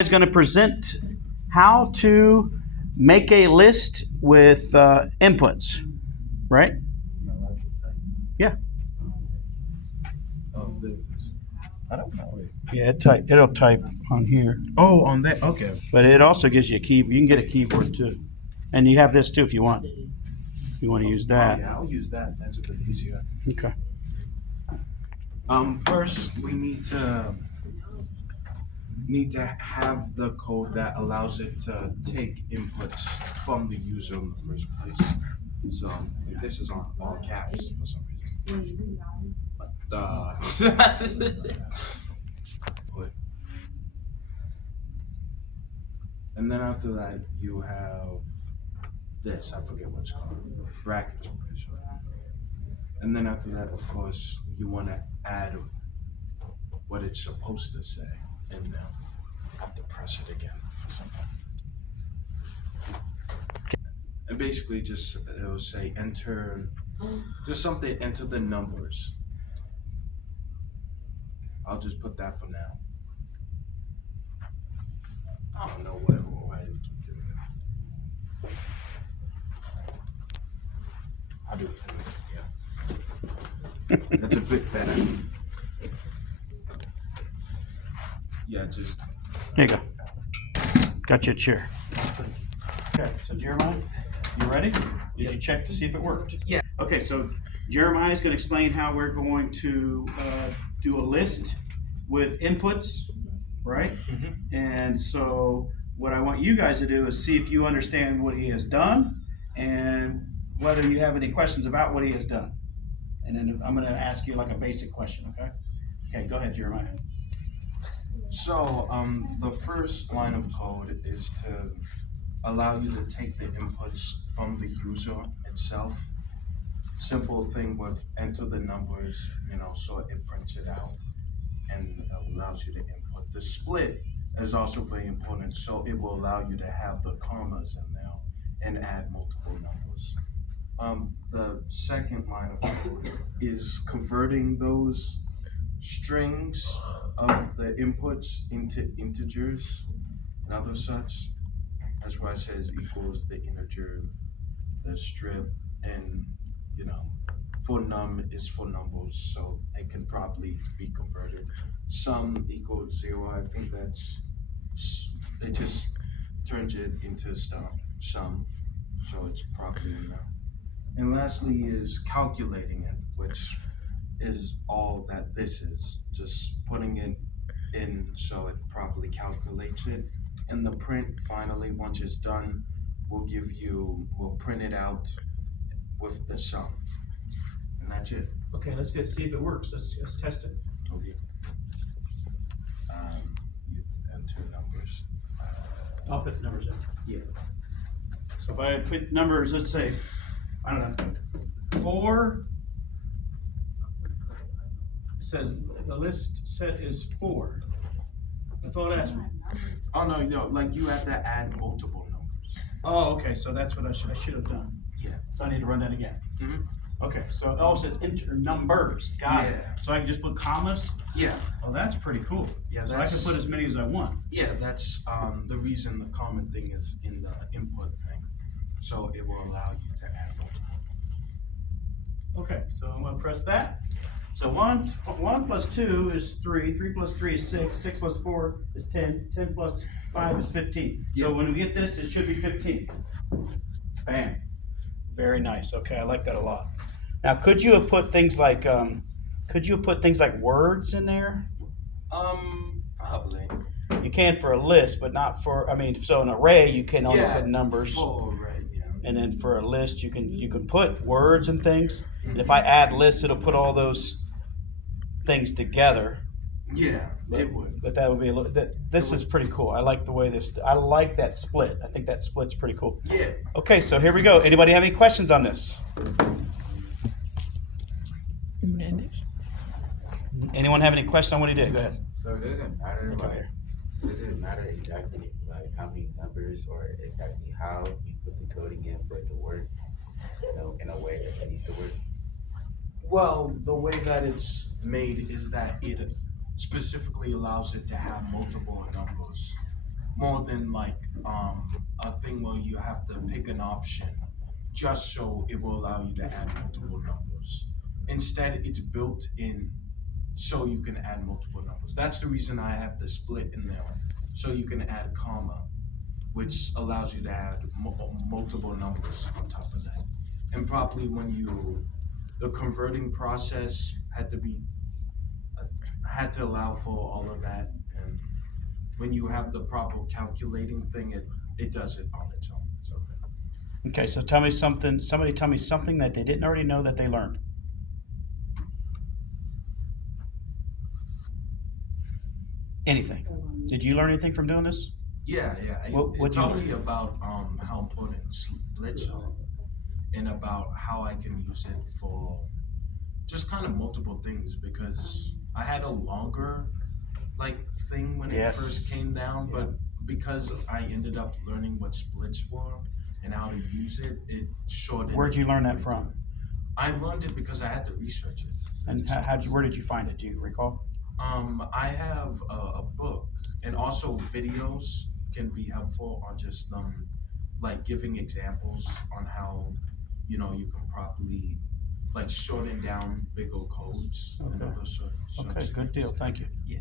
Is going to present how to make a list with inputs, right? Yeah. I don't know it. Yeah, it'll type on here, Oh, on that. Okay. but it also gives you a key. You can get a keyboard too, and you have this too if you want. If you want to use that. Yeah, I'll use that. That's a bit easier. Okay. First we need to have the code that allows it to take inputs from the user in the first place. So this is on all caps for some reason. But, and then after that you have this. I forget what it's called. Brackets, I'm pretty sure. And then after that, of course, you want to add what it's supposed to say in there. I have to press it again for something. And basically, just it will say enter, just something, enter the numbers. I'll just put that for now. I don't know why I keep doing it. I'll do it for this, yeah. That's a bit better. Yeah, just. There you go. Got you a chair. Okay, so Jeremiah, you ready? Did you check to see if it worked? Yeah. Okay, so Jeremiah is going to explain how we're going to do a list with inputs, right? Mm-hmm. And so what I want you guys to do is see if you understand what he has done and whether you have any questions about what he has done. And then I'm going to ask you like a basic question, okay? Okay, go ahead, Jeremiah. So, the first line of code is to allow you to take the inputs from the user itself. Simple thing with enter the numbers, so it prints it out and allows you to input. The split is also very important, so it will allow you to have the commas in there and add multiple numbers. The second line of code is converting those strings of the inputs into integers and other such. That's why it says equals the integer, the strip, and for num is for numbers, so it can properly be converted. Sum equals 0. I think it just turns it into sum, so it's properly in there. And lastly is calculating it, which is all that this is, just putting it in so it properly calculates it. And the print, finally, once it's done, we'll print it out with the sum. And that's it. Okay, let's see if it works. Let's test it. Okay. You enter numbers. I'll put the numbers in. Yeah. So if I put numbers, let's say, I don't know, 4, it says the list set is 4. That's all it asked me. Oh, no, like you have to add multiple numbers. Oh, okay, so that's what I should have done. Yeah. So I need to run that again. Mm-hmm. Okay, so it also says enter numbers. Got it. Yeah. So I can just put commas? Yeah. Oh, that's pretty cool. Yeah, So I can put as many as I want. Yeah, that's the reason the common thing is in the input thing. So it will allow you to add multiple. Okay, so I'm gonna press that. So 1 plus 2 is 3, 3 plus 3 is 6, 6 plus 4 is 10, 10 plus 5 is 15. So when we get this, it should be 15. Bam. Very nice. Okay, I like that a lot. Now, could you have put things like words in there? Probably. You can for a list, but not for. So an array you can only put numbers. Full array, yeah. And then for a list you can put words and things. And if I add lists, it'll put all those things together. Yeah, it would. But that would be a little. This is pretty cool. I like the way this. I like that split. I think that split's pretty cool. Yeah. Okay, so here we go. Anybody have any questions on this? Anyone have any questions on what he did? Go ahead. So it doesn't matter Look up here. exactly like how many numbers or exactly how you put the coding in for it to work, in a way that it needs to work. Well, the way that it's made is that it specifically allows it to have multiple numbers. more than like a thing where you have to pick an option just so it will allow you to add multiple numbers. Instead, it's built in so you can add multiple numbers. That's the reason I have the split in there, so you can add comma, which allows you to add multiple numbers on top of that. And probably the converting process had to allow for all of that. And when you have the proper calculating thing, it does it on its own. So Okay, so tell me something, somebody tell me something that they didn't already know that they learned. Anything. Did you learn anything from doing this? yeah, What it you taught learn? me about how important splits are, and about how I can use it for just kind of multiple things, because I had a longer like thing when it Yes. first came down, but because I ended up learning what splits were and how to use it, it shortened. Where'd you learn that from? I learned it because I had to research it. And where did you find it? Do you recall? I have a book, and also videos can be helpful on just like giving examples on how you can properly like shorten down bigger codes and Okay. other such Okay, good things. deal. Thank you. Yeah.